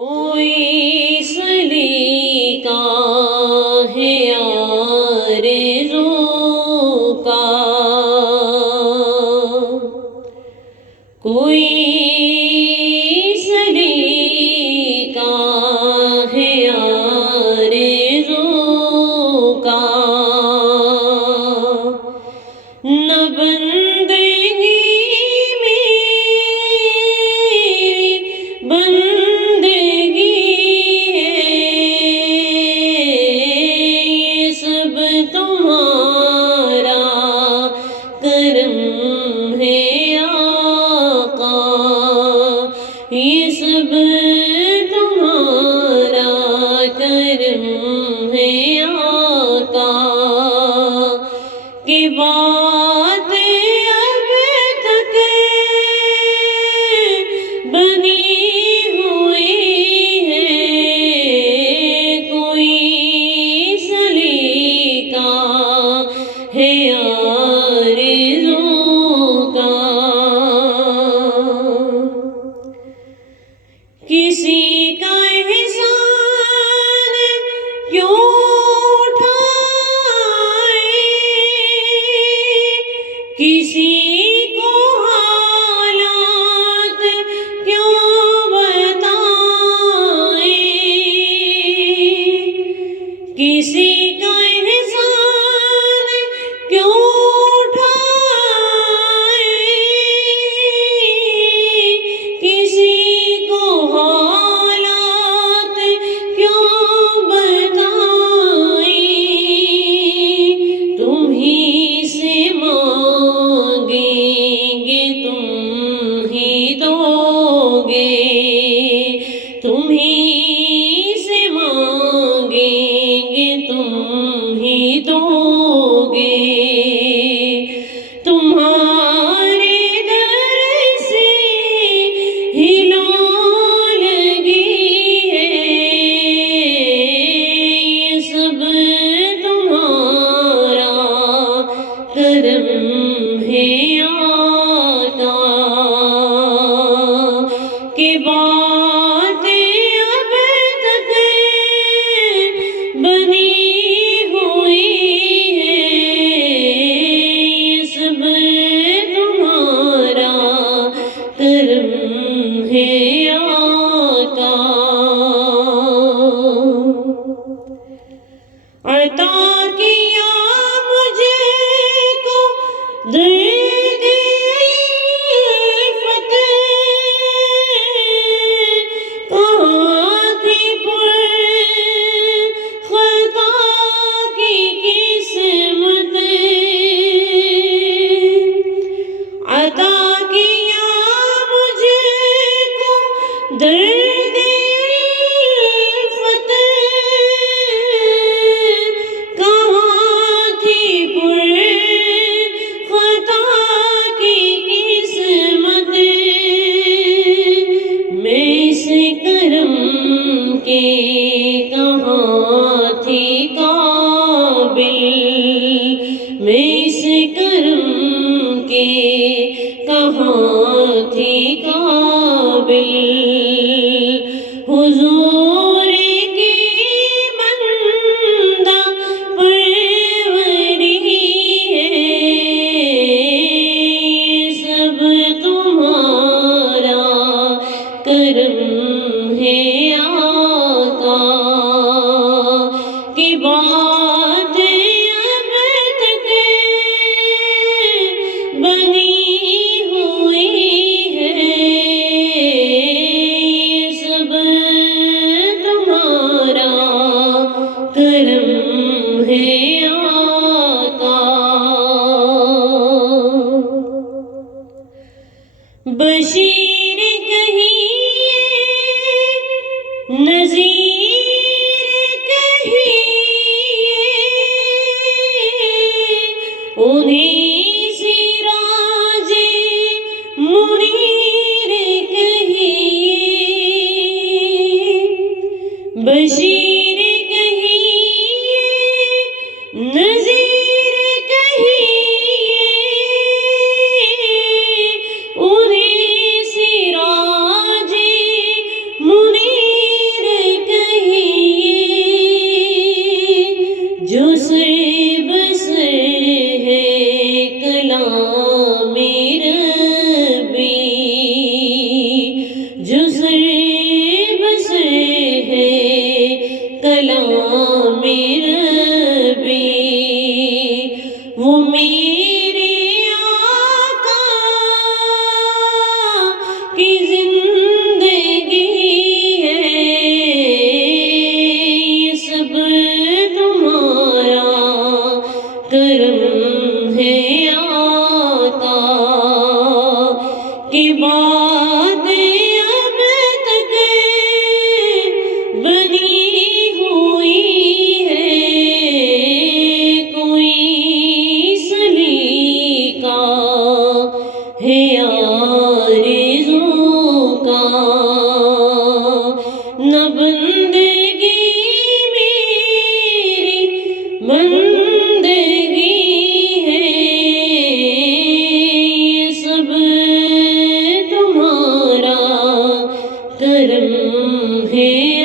کوئی سلیقہ ہے آرزو کا، کوئی سلیقہ ہے آرزو کا، نہ بندگی یہ سب تمہارا کرم ہے آقا، کہ بات اب تک بنی ہوئی ہے، کوئی سلیقہ ہے آرزو کا، کسی کا احسان کیوں اٹھائے، کسی کو حالات کیوں بتائے، کسی کا احسان کیوں تمہیں سے مانگیں گے تم ہی دو گے، تمہارے در سے ہی لو لگی ہے، یہ سب تمہارا کرم ہے آقا، کہ بات اب تک بنی ہوئی ہے، یہ سب تمہارا کرم ہے آقا، عطا کیا مجھے کو درد درد الفت کہاں تھی پر خطا کی قسمت، میں اس کرم کے کہاں تھی قابل، میں اس کرم کے کہاں تھی قابل، حضور کی بندہ پروری ہے، سب تمہارا کرم ہے آقا، کہ بات اب تک بنی ہوئی ہے، سب تمہارا کرم ہے آقا، بشیر کہیے نذیر کہیے، انہیں سراج منیر کہیے، بشیر کہیے نذیر کہیے، انہیں سراج منیر نہ بندگی میری بندگی ہے، یہ سب تمہارا کرم ہے